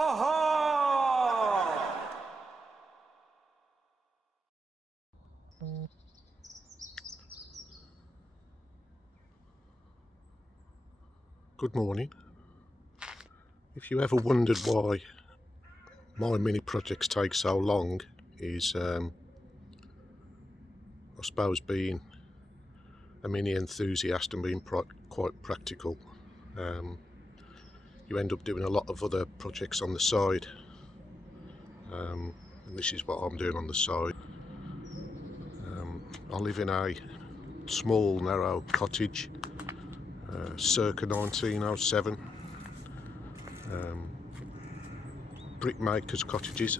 Aha! Good morning. If you ever wondered why my mini projects take so long, is I suppose being a mini enthusiast and being quite practical, you end up doing a lot of other projects on the side, and this is what I'm doing on the side. I live in a small narrow cottage, circa 1907, brickmakers' cottages.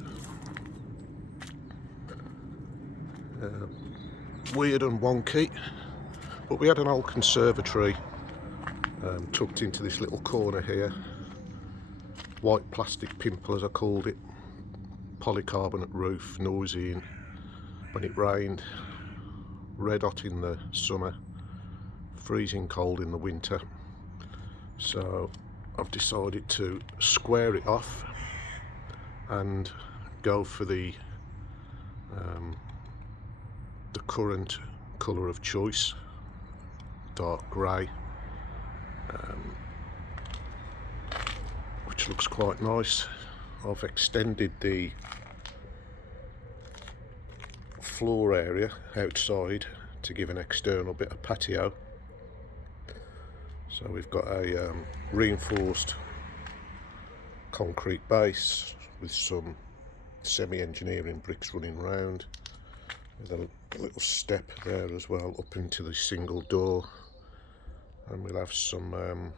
Weird and wonky, but we had an old conservatory tucked into this little corner here. White plastic pimple, as I called it. Polycarbonate roof, noisy when it rained, red hot in the summer, freezing cold in the winter. So I've decided to square it off and go for the current colour of choice, dark grey, which looks quite nice. I've extended the floor area outside to give an external bit of patio. So we've got a reinforced concrete base with some semi-engineering bricks running round, with a little step there as well up into the single door, and we'll have some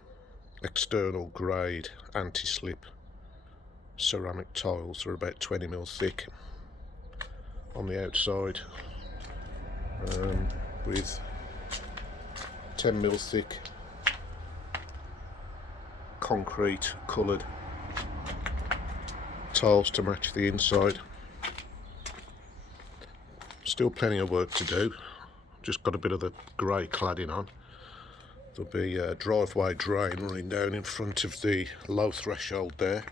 external grade anti-slip ceramic tiles. They're about 20mm thick on the outside, with 10mm thick concrete coloured tiles to match the inside. Still plenty of work to do, just got a bit of the grey cladding on. There'll be a driveway drain running down in front of the low threshold there,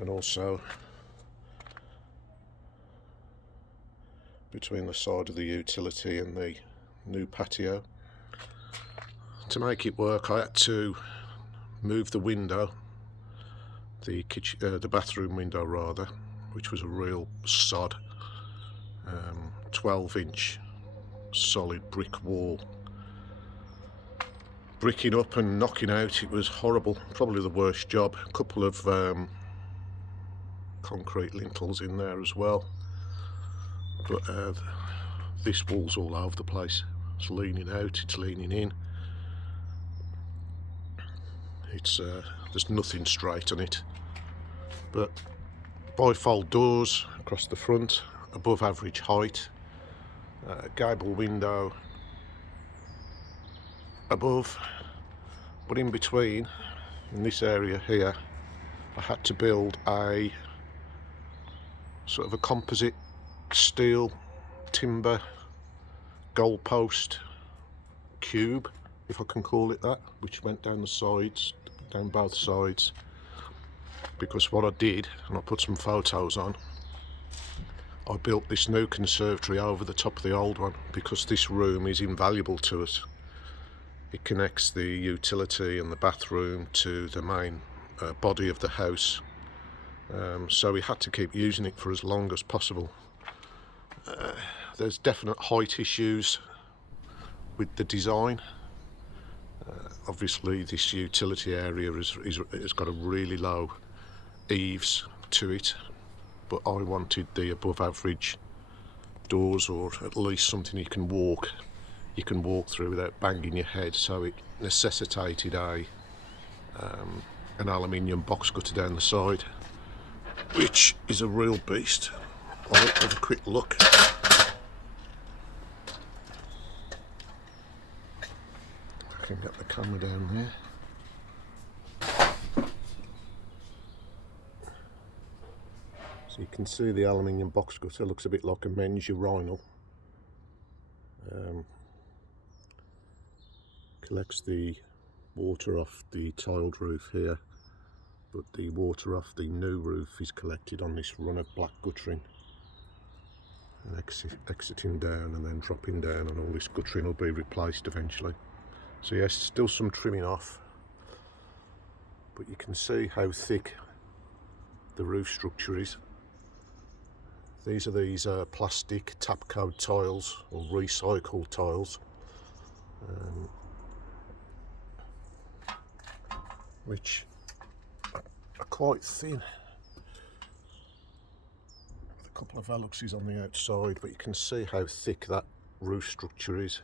and also between the side of the utility and the new patio. To make it work, I had to move the window, the bathroom window rather, which was a real sod, 12-inch solid brick wall. Bricking up and knocking out, it was horrible, probably the worst job. A couple of concrete lintels in there as well, but this wall's all over the place. It's leaning out, it's leaning in, it's there's nothing straight on it. But bifold doors across the front, above average height, gable window above, but in between, in this area here, I had to build a sort of a composite steel timber goalpost cube, if I can call it that, which went down the sides, down both sides. Because what I did, and I put some photos on, I built this new conservatory over the top of the old one, because this room is invaluable to us. It connects the utility and the bathroom to the main body of the house, so we had to keep using it for as long as possible. There's definite height issues with the design. Obviously this utility area has got a really low eaves to it, but I wanted the above average doors, or at least something you can walk through without banging your head, so it necessitated an aluminium box cutter down the side, which is a real beast. I'll have a quick look. I can get the camera down there. So you can see the aluminium box cutter looks a bit like a men's urinal. Collects the water off the tiled roof here but the water off the new roof is collected on this run of black guttering and exiting down and then dropping down, and all this guttering will be replaced eventually. So yes, still some trimming off, but you can see how thick the roof structure is. These are these plastic tap coat tiles, or recycled tiles, which are quite thin. A couple of alluxes on the outside, but you can see how thick that roof structure is,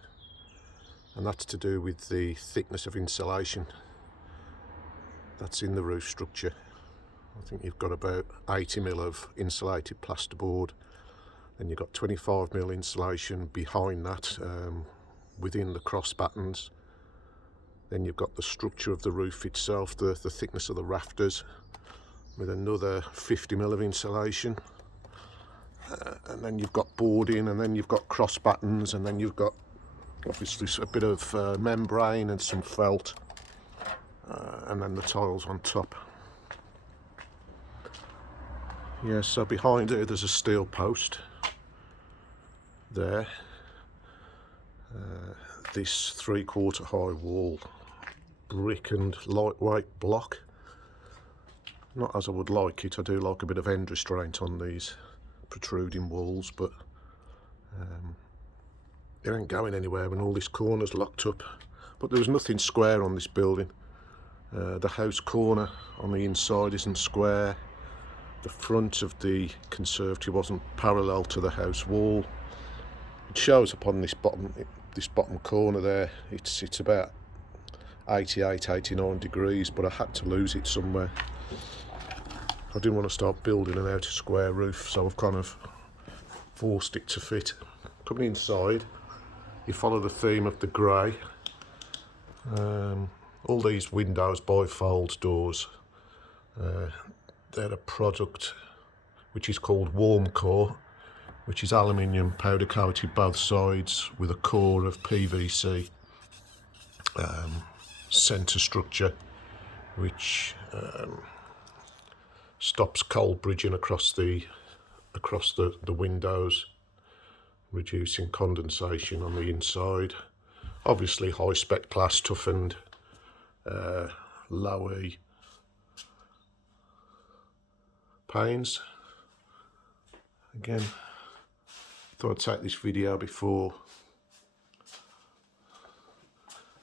and that's to do with the thickness of insulation that's in the roof structure. I think you've got about 80mm of insulated plasterboard, and you've got 25mm insulation behind that, within the cross battens. Then you've got the structure of the roof itself, the thickness of the rafters, with another 50mm of insulation. And then you've got boarding, and then you've got cross battens, and then you've got obviously a bit of membrane and some felt, and then the tiles on top. Yeah, so behind here there's a steel post there. This 3/4 high wall, brick and lightweight block. Not as I would like it. I do like a bit of end restraint on these protruding walls, but it ain't going anywhere when all this corner's locked up. But there was nothing square on this building. The house corner on the inside isn't square. The front of the conservatory wasn't parallel to the house wall. It shows upon this bottom corner there. It's about 88-89 degrees, but I had to lose it somewhere. I didn't want to start building an outer square roof, so I've kind of forced it to fit. Coming inside, you follow the theme of the grey. All these windows, bifold doors, they're a product which is called warm core, which is aluminium powder coated both sides with a core of PVC centre structure, which stops cold bridging across the windows, reducing condensation on the inside. Obviously high spec glass, toughened, low E panes. Again, thought I'd take this video before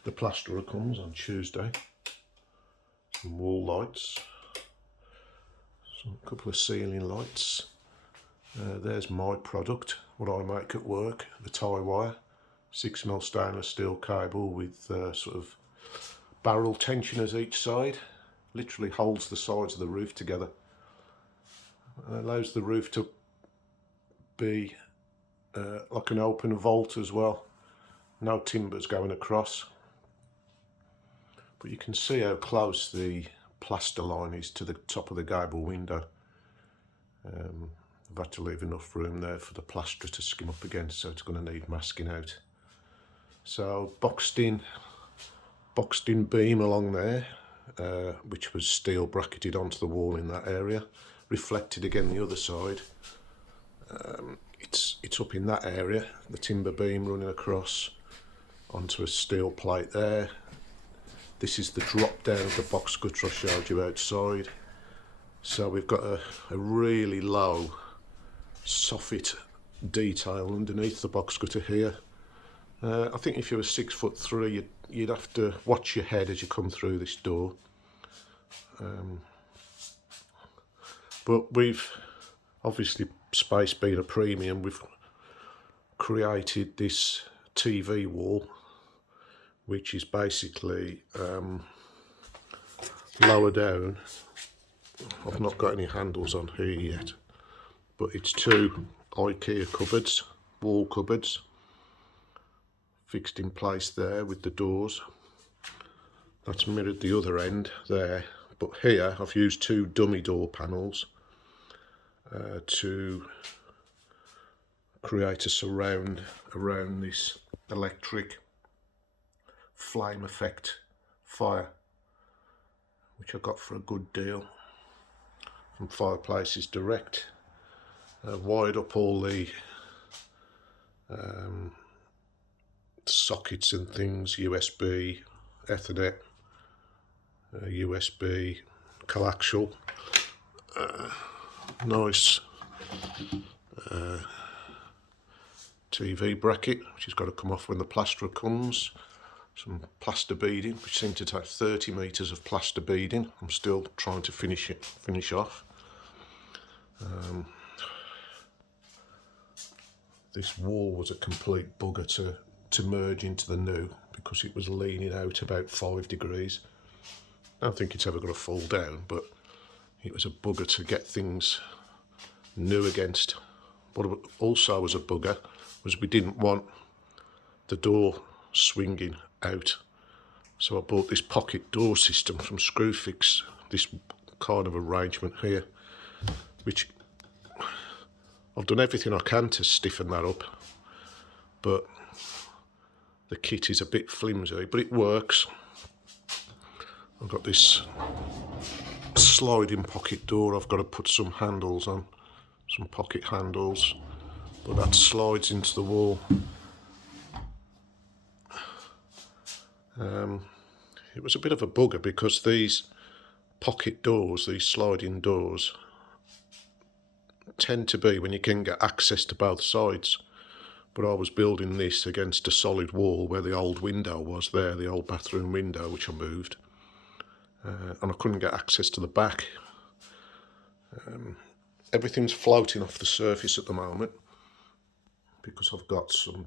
the plasterer comes on Tuesday. Some wall lights, a couple of ceiling lights. There's my product, what I make at work, the tie wire, 6mm stainless steel cable with sort of barrel tensioners each side. Literally holds the sides of the roof together. Allows the roof to be like an open vault as well. No timbers going across. But you can see how close the plaster line is to the top of the gable window. I've had to leave enough room there for the plaster to skim up against, so it's going to need masking out. So boxed in beam along there, which was steel bracketed onto the wall in that area, reflected again the other side. It's up in that area, the timber beam running across onto a steel plate there. This is the drop down of the box gutter I showed you outside. So we've got a really low soffit detail underneath the box gutter here. I think if you were 6'3", you'd have to watch your head as you come through this door. But we've obviously, space being a premium, we've created this TV wall, which is basically lower down. I've not got any handles on here yet, but it's two IKEA cupboards, wall cupboards, fixed in place there with the doors. That's mirrored the other end there, but here I've used two dummy door panels to create a surround around this electric flame effect fire, which I got for a good deal. from fireplaces direct. Wired up all the sockets and things, USB, Ethernet, USB, coaxial, nice TV bracket, which has got to come off when the plasterer comes. Some plaster beading, which seemed to take 30 metres of plaster beading. I'm still trying to finish off. This wall was a complete bugger to merge into the new, because it was leaning out about 5 degrees. I don't think it's ever going to fall down, but it was a bugger to get things new against. What also was a bugger was we didn't want the door swinging out, so I bought this pocket door system from Screwfix, this kind of arrangement here, which I've done everything I can to stiffen that up, but the kit is a bit flimsy, but it works. I've got this sliding pocket door. I've got to put some handles on, some pocket handles, but that slides into the wall. It was a bit of a bugger because these pocket doors, these sliding doors, tend to be when you can get access to both sides. But I was building this against a solid wall where the old window was there, the old bathroom window, which I moved. And I couldn't get access to the back. Everything's floating off the surface at the moment because I've got some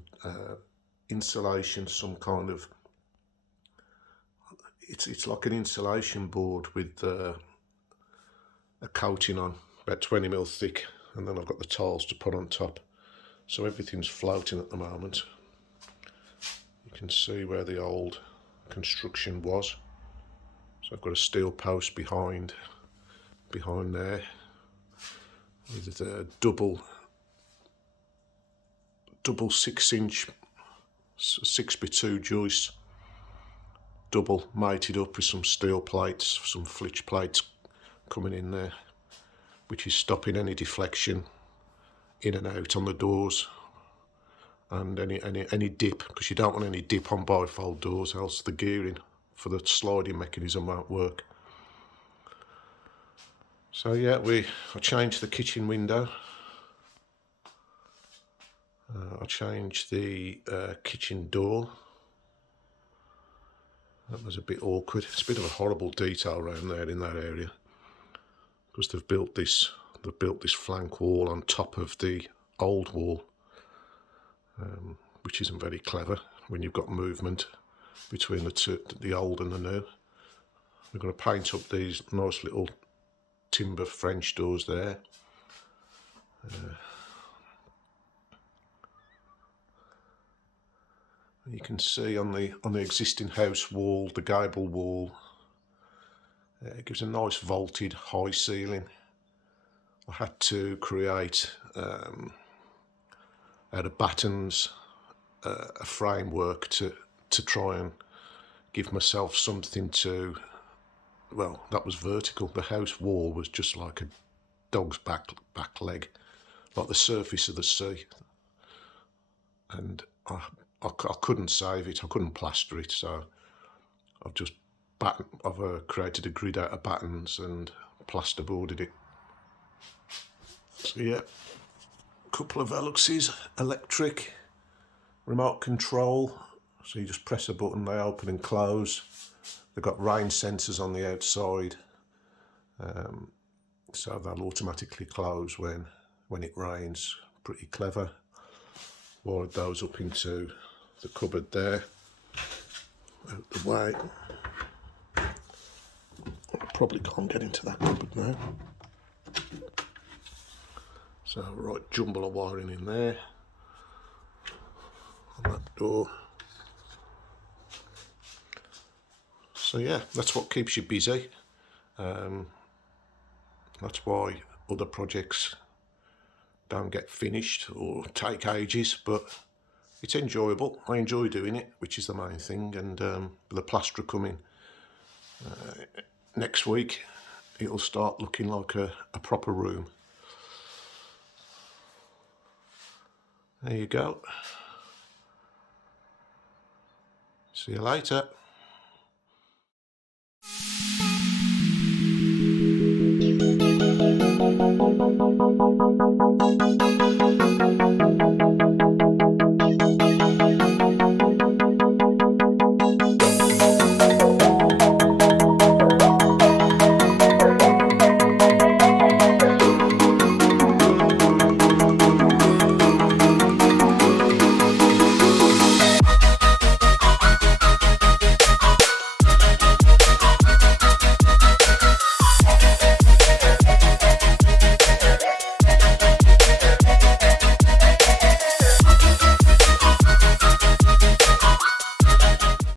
insulation, some kind of, it's like an insulation board with a coating on, about 20mm thick, and then I've got the tiles to put on top. So everything's floating at the moment. You can see where the old construction was. So I've got a steel post behind there with a double 6-inch 6x2 joist, double mated up with some steel plates, some flitch plates coming in there, which is stopping any deflection in and out on the doors, and any dip, because you don't want any dip on bifold doors, else the gearing for the sliding mechanism won't work. So yeah, I changed the kitchen window. I changed the kitchen door. That was a bit awkward. It's a bit of a horrible detail around there in that area, because they've built this flank wall on top of the old wall, which isn't very clever when you've got movement between the old and the new. We're going to paint up these nice little timber French doors there. You can see on the existing house wall, the gable wall, it gives a nice vaulted high ceiling. I had to create out of battens a framework to try and give myself something to, well, that was vertical. The house wall was just like a dog's back leg, like the surface of the sea, and I couldn't save it. I couldn't plaster it, so I've created a grid out of battens and plasterboarded it. So yeah, a couple of Veluxes, electric, remote control. So you just press a button, they open and close. They've got rain sensors on the outside, so they'll automatically close when it rains. Pretty clever. Wired those up into the cupboard there, out the way. I probably can't get into that cupboard now. So right jumble of wiring in there, on that door. So yeah, that's what keeps you busy. That's why other projects don't get finished or take ages, but it's enjoyable. I enjoy doing it, which is the main thing. And the plasterer coming next week, it'll start looking like a proper room. There you go. See you later.